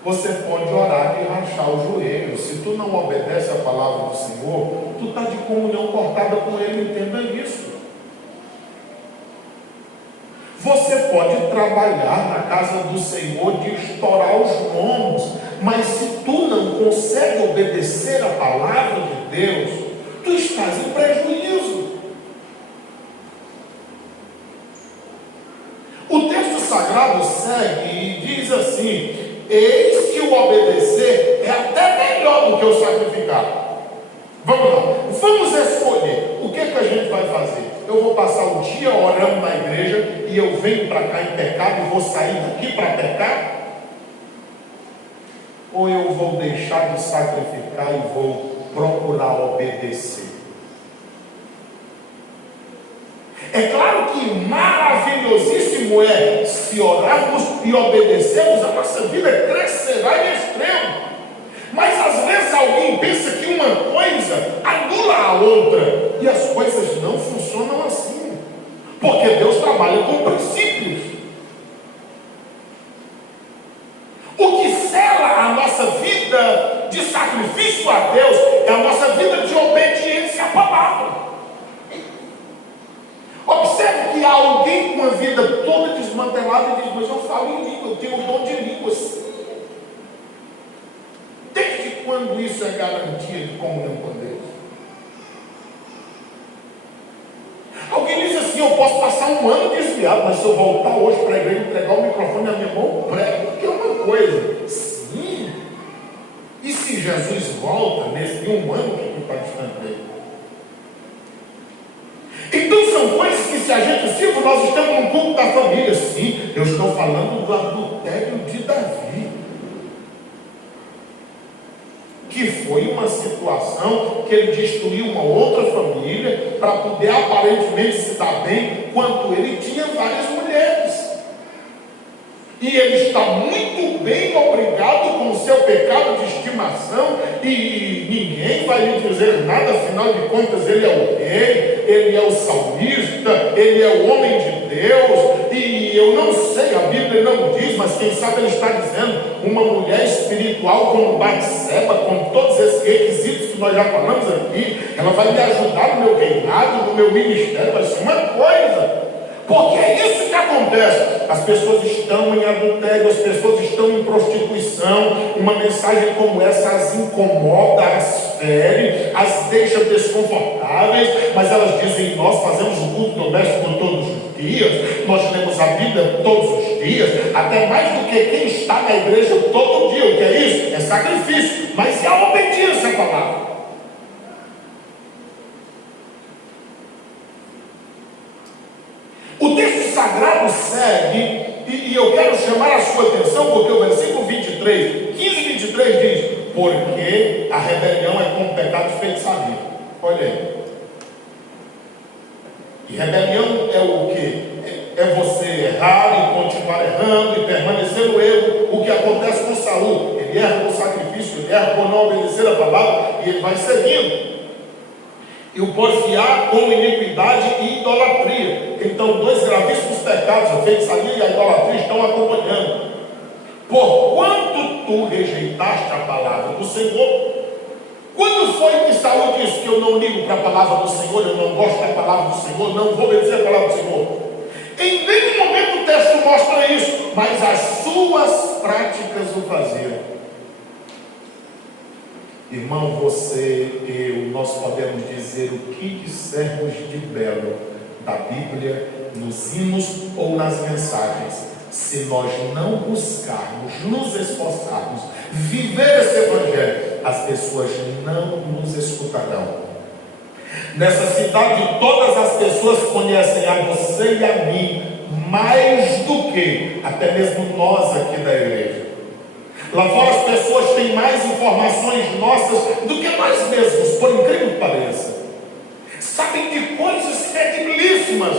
você pode orar e rachar o joelho. Se tu não obedece a palavra do Senhor, tu está de comunhão cortada com Ele, entenda isso. Você pode trabalhar na casa do Senhor de estourar os lombos, mas se tu não consegue obedecer a palavra de Deus, tu estás em prejuízo. O texto sagrado segue e diz assim: eis que o obedecer é até melhor do que eu sacrificar. Vamos lá, vamos escolher o que a gente vai fazer. Eu vou passar o dia orando na igreja e eu venho para cá em pecado e vou sair daqui para pecar? Ou eu vou deixar de sacrificar e vou procurar obedecer? É claro que maravilhosíssimo é se orarmos e obedecermos, a nossa vida crescerá em extremo. Mas às vezes alguém pensa que uma coisa anula a outra, e as coisas não funcionam assim, porque Deus trabalha com princípios. O que sela a nossa vida de sacrifício a Deus é a nossa vida de obediência à palavra. Observe que há alguém com a vida toda desmantelada e diz: mas eu falo em língua, eu tenho o dom de línguas. Desde quando isso é garantia de comunhão com Deus? Alguém diz assim: eu posso passar um ano desviado, mas se eu voltar hoje para a igreja, entregar o microfone na minha mão, prego, que é uma coisa. Sim. E se Jesus volta nesse um ano que está distante dele? Então são coisas que, se a gente sirva, nós estamos no culto da família. Sim, eu estou falando do adultério de Davi, que foi uma situação que ele destruiu uma outra família para poder aparentemente se dar bem, quando ele tinha várias mulheres. E ele está muito bem obrigado com o seu pecado de estimação, e ninguém vai lhe dizer nada, afinal de contas ele é o rei, ele é o salmista, ele é o homem de Deus, e eu não sei, a Bíblia não diz, mas quem sabe ele está dizendo, uma mulher espiritual como Batseba, com todos esses requisitos que nós já falamos aqui, ela vai me ajudar no meu reinado, no meu ministério, vai ser uma coisa. Porque é isso que acontece. As pessoas estão em adultério, as pessoas estão em prostituição. Uma mensagem como essa as incomoda, as fere, as deixa desconfortáveis, mas elas dizem: nós fazemos o culto doméstico todos os dias, nós lemos a Bíblia todos os dias, até mais do que quem está na igreja todo dia. O que é isso? É sacrifício, mas é a obediência à palavra. O texto sagrado segue, e eu quero chamar a sua atenção, porque o versículo 23, 15 e 23 diz: porque a rebelião é como pecado de feitiçaria. Olha aí. E rebelião é o quê? É você errar e continuar errando e permanecer no erro. O que acontece com Saul: ele erra por sacrifício, ele erra por não obedecer a palavra, e ele vai seguindo. E o porfiar com iniquidade e idolatria. Então, dois gravíssimos pecados, a feitiçaria e a idolatria, estão acompanhando. Porquanto tu rejeitaste a palavra do Senhor. Quando foi que Saul disse que eu não ligo para a palavra do Senhor, eu não gosto da palavra do Senhor, não vou obedecer a palavra do Senhor? Em nenhum momento o texto mostra isso, mas as suas práticas o faziam. Irmão, você, eu, nós podemos dizer o que dissermos de belo da Bíblia, nos hinos ou nas mensagens. Se nós não buscarmos, nos esforçarmos, viver esse Evangelho, as pessoas não nos escutarão. Nessa cidade, todas as pessoas conhecem a você e a mim, mais do que até mesmo nós aqui da igreja. Lá fora as pessoas têm mais informações nossas do que nós mesmos, por incrível que pareça. Sabem de coisas credibilíssimas.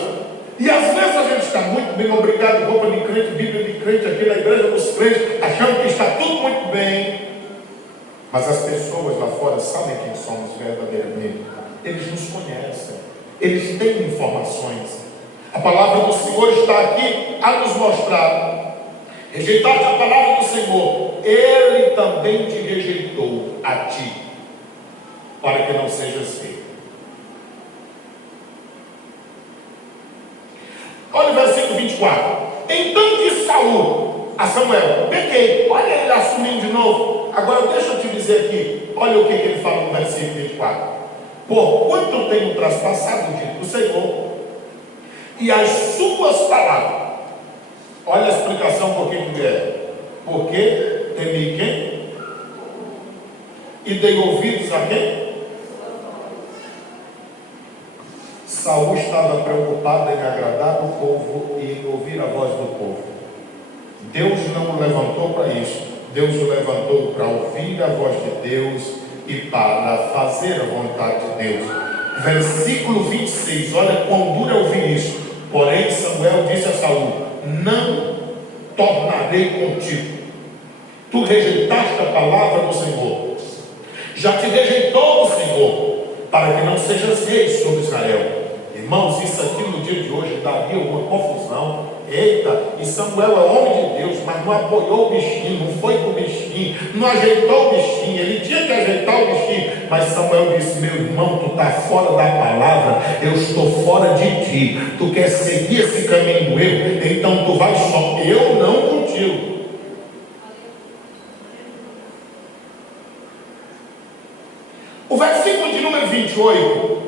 E às vezes a gente está muito bem, obrigado, roupa de crente, Bíblia de crente, aqui na igreja dos crentes, achando que está tudo muito bem. Mas as pessoas lá fora sabem quem somos verdadeiramente. Eles nos conhecem. Eles têm informações. A palavra do Senhor está aqui a nos mostrar. Rejeitaste a palavra do Senhor, Ele também te rejeitou a ti, para que não sejas feio. Olha o versículo 24. Então disse Saul a Samuel: pequei. Olha ele assumindo de novo. Agora deixa eu te dizer aqui, olha o que ele fala no versículo 24. Porquanto tenho traspassado o dito do Senhor, e as suas palavras. Olha a explicação por que é. Porque temi quem? e dei ouvidos a quem? Saul estava preocupado em agradar o povo e em ouvir a voz do povo. Deus não o levantou para isso. Deus o levantou para ouvir a voz de Deus e para fazer a vontade de Deus. Versículo 26, olha quão duro é ouvir isso. Porém Samuel disse a Saul: não tornarei contigo. Tu rejeitaste a palavra do Senhor. Já te rejeitou o Senhor, para que não sejas rei sobre Israel. Irmãos, isso aqui no dia de hoje daria uma confusão. Eita, e Samuel é homem de Deus, mas não apoiou o bichinho, não foi com o bichinho, não ajeitou o bichinho. Ele tinha que ajeitar o bichinho, mas Samuel disse: meu irmão, tu está fora da palavra, eu estou fora de ti. Tu quer seguir esse caminho do erro, então tu vai só, eu não contigo. O versículo de número 28.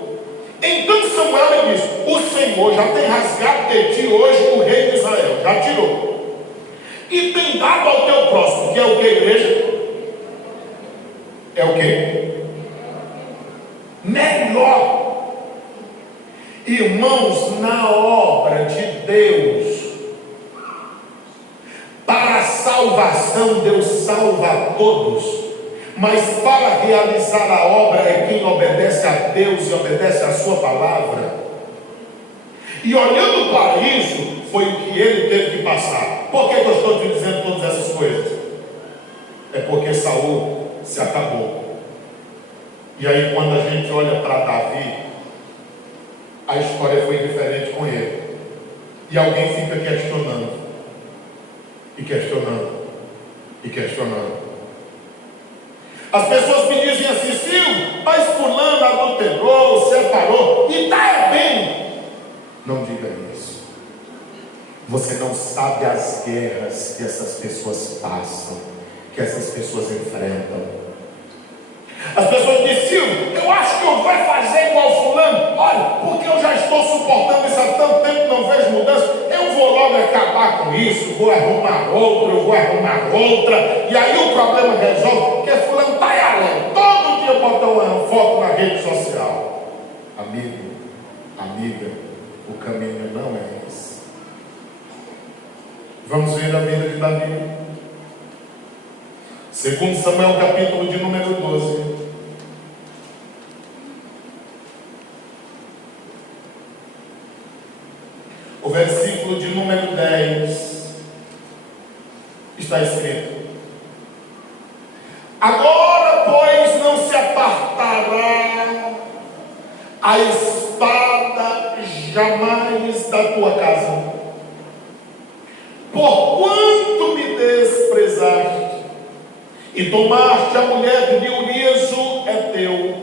Então Samuel lhe disse: o Senhor já tem rasgado de ti hoje o rei de Israel, já tirou, e tem dado ao teu próximo, que é o que, igreja? É o que? Melhor. Irmãos, na obra de Deus, para a salvação, Deus salva a todos. Mas para realizar a obra é quem obedece a Deus e obedece a sua palavra. E olhando para isso, foi o que ele teve que passar. Por que eu estou te dizendo todas essas coisas? É porque Saul se acabou. E aí quando a gente olha para Davi, a história foi diferente com ele. E alguém fica questionando, e questionando, e questionando. As pessoas me dizem assim: Silvio, mas fulano adulterou, separou, e está bem. Não diga isso. Você não sabe as guerras que essas pessoas passam, que essas pessoas enfrentam. As pessoas dizem: Silvio, eu acho que eu vou fazer igual fulano. Olha, porque eu já estou suportando isso há tanto tempo, não vejo mudança. Eu vou logo acabar com isso, vou arrumar outro, eu vou arrumar outra, e aí o problema resolve, porque fulano está aí além. Todo dia bota uma foto na rede social. Amigo, amiga, o caminho não é esse. Vamos ver a vida de Davi. Segundo Samuel, capítulo de número 12. O versículo de número 10 está escrito: agora, pois, não se apartará a espada jamais da tua casa, porquanto me desprezaste e tomaste a mulher de Urias heteu,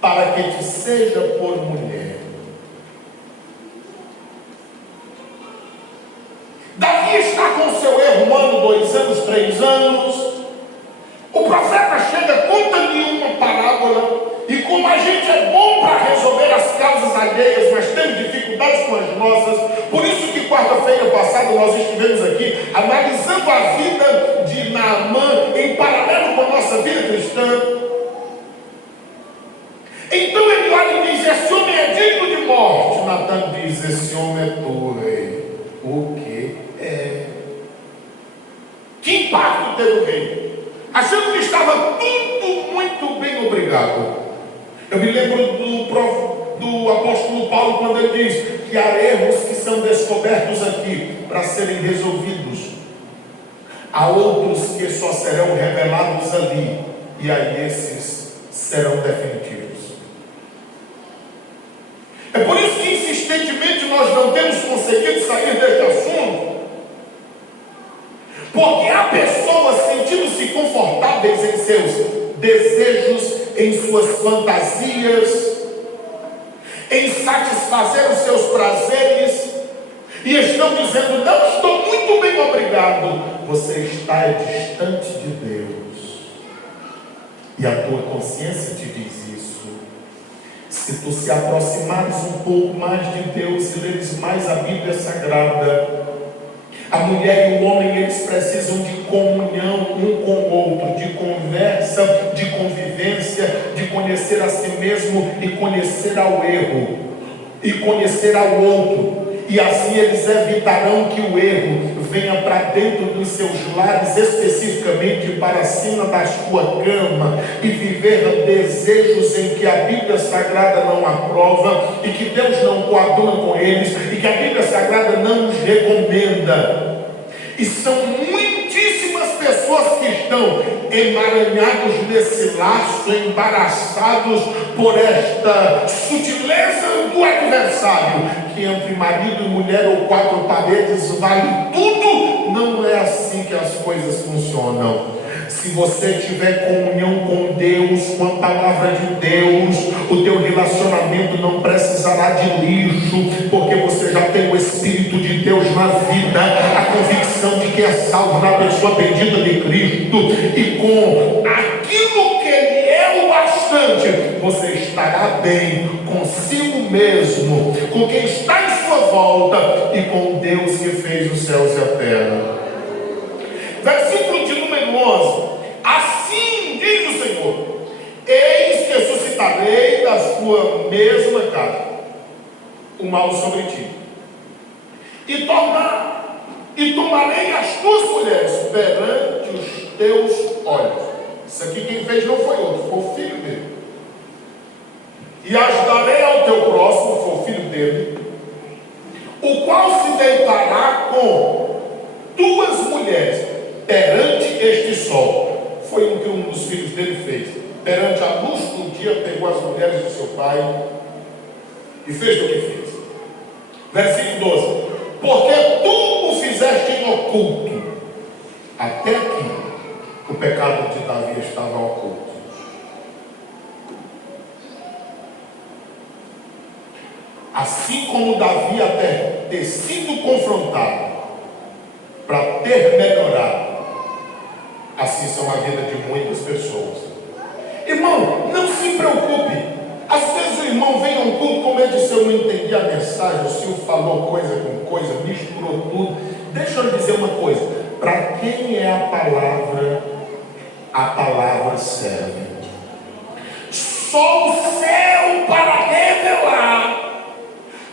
para que te seja por mulher. Davi está com seu erro 1 ano, 2 anos, 3 anos. O profeta chega, conta-lhe uma parábola, e como a gente é bom para resolver as causas alheias, mas temos dificuldades com as nossas, por isso que quarta-feira passada nós estivemos aqui analisando a vida de Naamã em paralelo com a nossa vida cristã. Então ele olha e diz: esse homem é digno de morte. Natan diz: esse homem é tu, rei. O que é? Que impacto teve o rei? Achando que estava tudo muito bem, obrigado. Eu me lembro do apóstolo Paulo, quando ele diz que há erros que são descobertos aqui para serem resolvidos. Há outros que só serão revelados ali, e aí esses serão definitivos. É por isso que insistentemente nós não temos conseguido sair deste assunto, porque há pessoas sentindo-se confortáveis em seus desejos, em suas fantasias, em satisfazer os seus prazeres, e estão dizendo: não, estou muito bem, obrigado. Você está distante de Deus, e a tua consciência te diz isso. Se tu se aproximares um pouco mais de Deus e leres mais a Bíblia Sagrada, a mulher e o homem, eles precisam de comunhão um com o outro, de conversa, de convivência, de conhecer a si mesmo e conhecer ao erro, e conhecer ao outro. E assim eles evitarão que o erro venha para dentro dos seus lares, especificamente para cima da sua cama, e viver desejos em que a Bíblia Sagrada não aprova, e que Deus não coaduna com eles, e que a Bíblia Sagrada não os recomenda. E são muitíssimas pessoas que estão emaranhados nesse laço, embaraçados por esta sutileza do adversário, que entre marido e mulher ou quatro paredes vale tudo. Não é assim que as coisas funcionam. Se você tiver comunhão com Deus, com a palavra de Deus, o teu relacionamento não precisará de lixo, porque você já tem o Espírito de Deus na vida, a convicção de que é salvo na pessoa bendita de Cristo, e com aquilo que Ele é o bastante, você estará bem consigo mesmo, com quem está em sua volta e com Deus que fez os céus e a terra. Versículo de número 11: assim diz o Senhor: eis que suscitarei da sua mesma casa o mal sobre ti, e tomarei as tuas mulheres perante os teus olhos. Isso aqui quem fez não foi outro, foi o filho dele. E as darei ao teu próximo, foi o filho dele, o qual se deitará com duas mulheres perante este sol. Foi o que um dos filhos dele fez. Perante a luz do dia, pegou as mulheres de seu pai e fez o que fez. Versículo 12: porque tu o fizeste em oculto. Até aqui o pecado de Davi estava oculto. Assim como Davi, até ter sido confrontado para ter melhorado, assim são a vida de muitas pessoas. Irmão, não se preocupe. Às vezes o irmão vem a um culto, como ele disse, eu não entendi a mensagem, o senhor falou coisa com coisa, misturou tudo. Deixa eu lhe dizer uma coisa: para quem é a palavra serve. Só o céu para revelar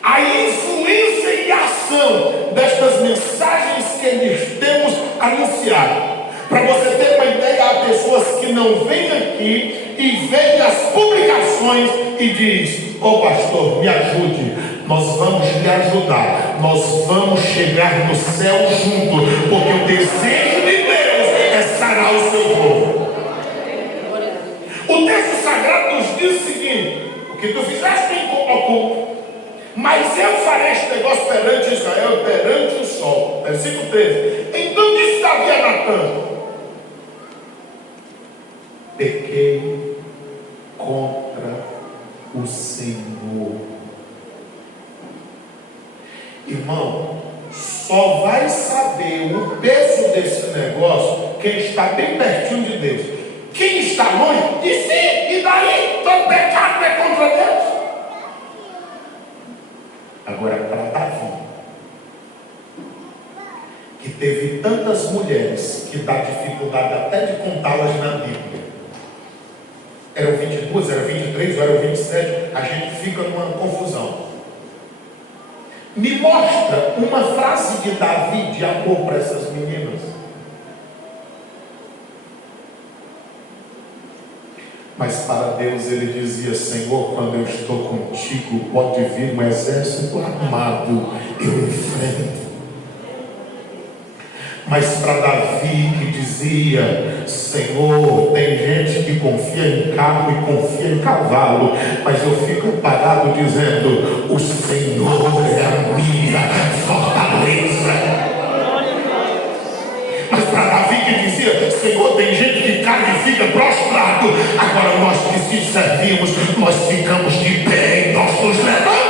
a influência e a ação destas mensagens que lhes temos anunciado. Para você ter uma ideia, há pessoas que não vêm aqui e veem as publicações e diz: ô pastor, me ajude, nós vamos lhe ajudar, nós vamos chegar no céu junto, porque o desejo de Deus é sarar o seu povo. O texto sagrado nos diz o seguinte: o que tu fizeste em oculto, mas eu farei este negócio perante Israel, perante o sol. Versículo 13: então disse Davi a Natã: pequei contra o Senhor. Irmão, só vai saber o peso desse negócio quem está bem pertinho de Deus. Quem está longe, diz sim, e daí? Todo pecado é contra Deus. Agora, para Davi, que teve tantas mulheres que dá dificuldade até de contá-las na Bíblia, eram 22, eram 23, ou eram 27, a gente fica numa confusão. Me mostra uma frase de Davi de amor para essas meninas. Mas para Deus ele dizia: Senhor, quando eu estou contigo, pode vir um exército armado, eu enfrento. Mas para Davi, que dizia: Senhor, tem gente que confia em carro e confia em cavalo, mas eu fico parado dizendo: o Senhor é a minha fortaleza. Mas para Davi, que dizia: Senhor, tem gente que cai e fica prostrado, agora nós que te servimos, nós ficamos de pé e nós nos levantamos.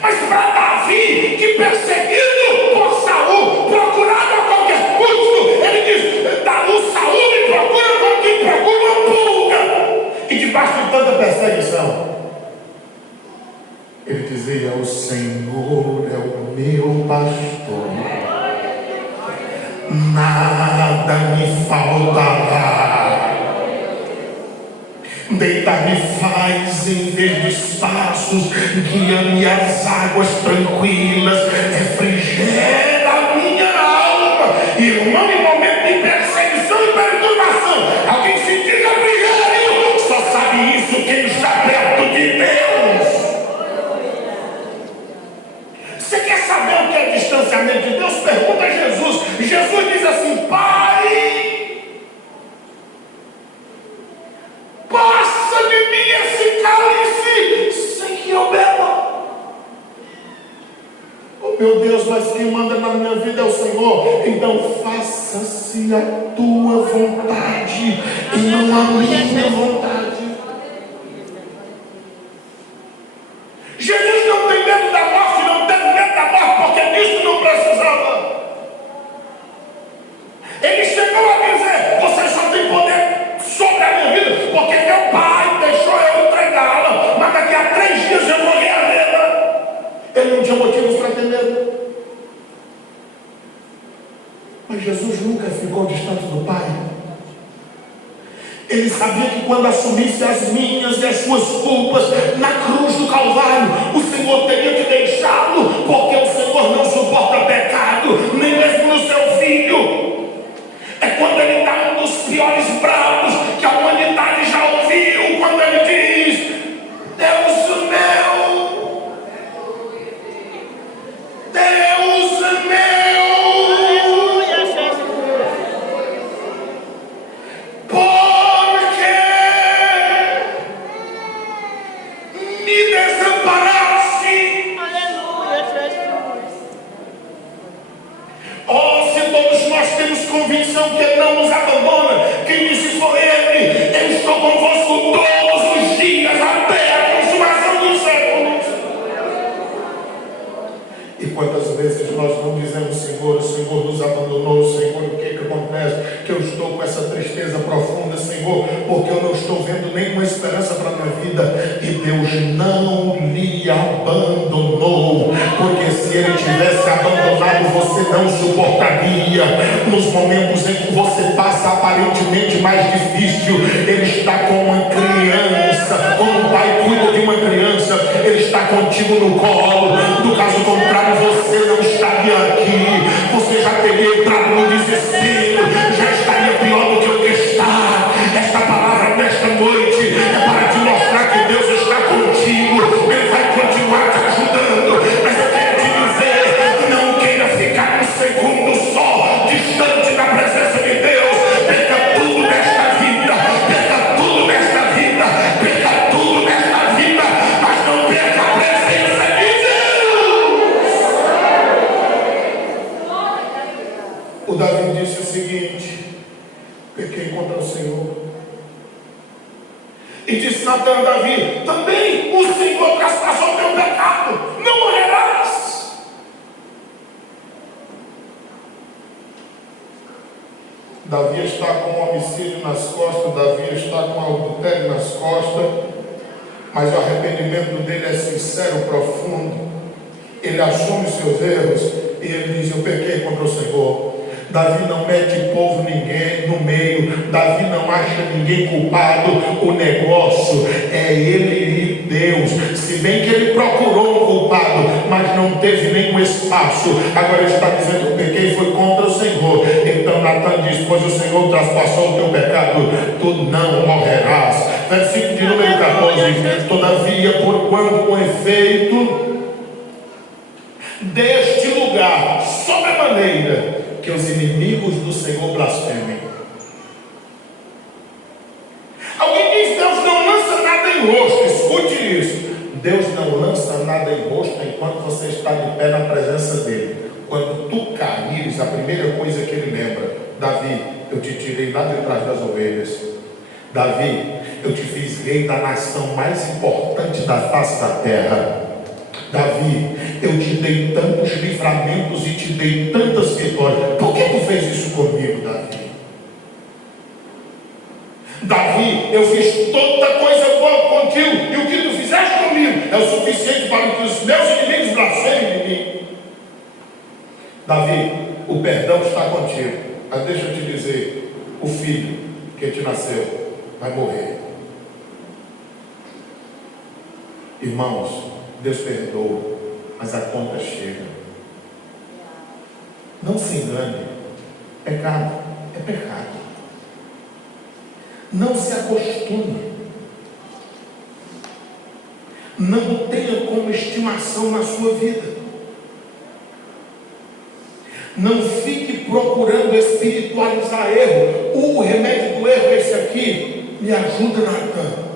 Mas para Davi, que perseguido por Saul, procurado a qualquer custo, ele diz: o Saul me procura como quem procura uma pulga. E debaixo de tanta perseguição, ele dizia: o Senhor é o meu pastor, nada me faltará. Deitar-me faz em verdes passos, guia-me às águas tranquilas, refrigera a minha alma. Irmão, em momento de perseguição e perturbação, alguém se diga obrigado. Só sabe isso quem está perto de Deus. Você quer saber o que é distanciamento de Deus? Pergunta a Jesus. Jesus diz assim: Pai, passa de mim esse cálice sem que eu beba. Oh meu Deus, mas quem manda na minha vida é o Senhor. Então faça-se a tua vontade e não a minha vontade. Jesus não tem medo da morte, não tem medo da morte, porque disso não precisava. Ele chegou a dizer: você só tem poder sobre a minha vida porque meu pai deixou eu entregá-la, mas daqui a 3 dias eu vou reavê-la. Ele não tinha motivos para ter medo. Mas Jesus nunca ficou distante do Pai. Ele sabia que quando assumisse as minhas e as suas culpas na cruz do Calvário, o Senhor teria que deixá-lo, porque o Senhor não suporta pecado, nem mesmo no seu Filho. É quando ele dá um dos piores brados que a humanidade já ouviu, quando ele diz: Deus meu, Deus meu, por que me desamparaste? Oh, se todos nós temos convicção que Ele não nos abandona, quem disse foi Ele: eu estou convosco todos os dias até a consumação dos séculos. E quantas vezes nós não dizemos: Senhor, o Senhor nos abandonou, Senhor, o que acontece? Que eu estou com essa tristeza profunda, Senhor, porque eu não estou vendo nenhuma esperança para a minha vida. E Deus não lhe abandonou, porque se Ele tivesse abandonado, você não suportaria. Nos momentos em que você passa aparentemente mais difícil, Ele está com uma criança, como um pai cuida de uma criança, Ele está contigo no colo. Do caso contrário, você não estaria aqui, você já teria entrado no desespero, já estaria pior do que o que está. Esta palavra nesta noite é para te mostrar que Deus está contigo, Ele vai continuar te ajudando. Mas eu quero te dizer: não queira ficar um segundo só distante da presença de Deus. Perca tudo nesta vida, perca tudo nesta vida, perca tudo nesta vida, mas não perca a presença de Deus. O Davi disse o seguinte: pequei contra o Senhor. E disse Natan a Davi: também o Senhor traspassou o teu pecado, não morrerás. Davi está com um homicídio nas costas, Davi está com um adultério nas costas, mas o arrependimento dele é sincero, profundo. Ele assume os seus erros e ele diz: eu pequei contra o Senhor. Davi não mete povo ninguém no meio, Davi não acha ninguém culpado. O negócio é ele e Deus. Se bem que ele procurou um culpado, mas não teve nenhum espaço. Agora ele está dizendo: o pequei foi contra o Senhor. Então Natan diz: pois o Senhor traspassou o teu pecado, tu não morrerás. Versículo de número 14: todavia, porquanto com efeito deste lugar sobremaneira que os inimigos do Senhor blasfemem. Alguém diz: Deus não lança nada em rosto. Escute isso: Deus não lança nada em rosto enquanto você está de pé na presença dele. Quando tu caíres, a primeira coisa que ele lembra: Davi, eu te tirei lá de trás das ovelhas. Davi, eu te fiz rei da nação mais importante da face da terra. Davi, eu te dei tantos livramentos e te dei tantas vitórias. Por que tu fez isso comigo, Davi? Davi, eu fiz toda coisa boa contigo, e o que tu fizeste comigo é o suficiente para que os meus inimigos blasfemem de mim. Davi, o perdão está contigo. Mas deixa eu te dizer, o filho que te nasceu vai morrer. Irmãos, Deus perdoa, mas a conta chega. Não se engane. Pecado é pecado. Não se acostume. Não tenha como estimação na sua vida. Não fique procurando espiritualizar erro. O remédio do erro é esse aqui. Me ajuda, Natan.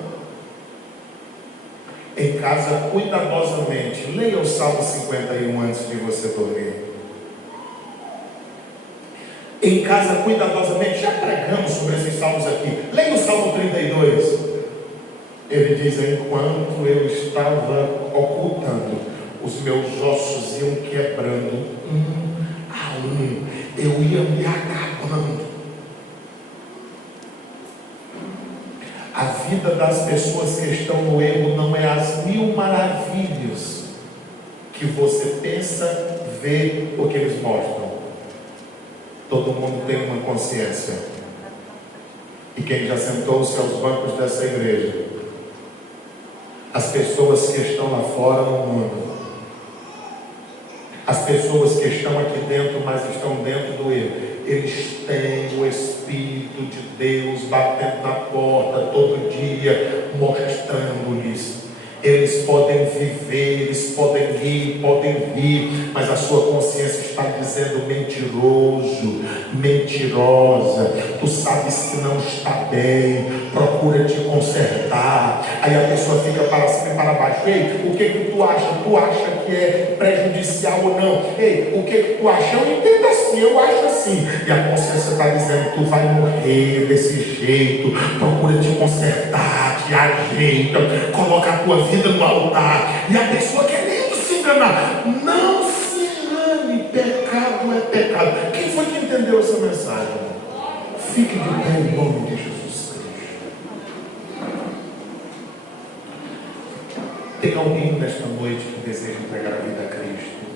Em casa, cuidadosamente, leia o Salmo 51 antes de você dormir. Em casa, cuidadosamente, já pregamos sobre esses salmos aqui. Leia o Salmo 32. Ele diz: enquanto eu estava ocultando, os meus ossos iam quebrando um a um, eu ia me acabando. A vida das pessoas que estão no erro não é as mil maravilhas que você pensa, vê ou que eles mostram. Todo mundo tem uma consciência. E quem já sentou-se aos bancos dessa igreja, as pessoas que estão lá fora no mundo, as pessoas que estão aqui dentro, mas estão dentro do erro, eles têm o Espírito de Deus batendo na porta todo dia, mostrando-lhes. Eles podem viver, eles podem ir, podem vir, mas a sua consciência está dizendo: mentiroso, mentirosa, tu sabes que não está bem, procura te consertar. Aí a pessoa fica para cima e para baixo. Ei, o que tu acha? Tu acha que é prejudicial ou não? Ei, o que tu acha? Eu entendo assim, eu acho assim. E a consciência está dizendo: tu vai morrer desse jeito, procura te consertar, te ajeita, coloca a tua vida no altar. E a pessoa querendo se enganar. Não se engane, pecado é pecado. Quem foi que entendeu essa mensagem? Fique de pé em nome de Jesus Cristo. Tem alguém nesta noite que deseja entregar a vida a Cristo?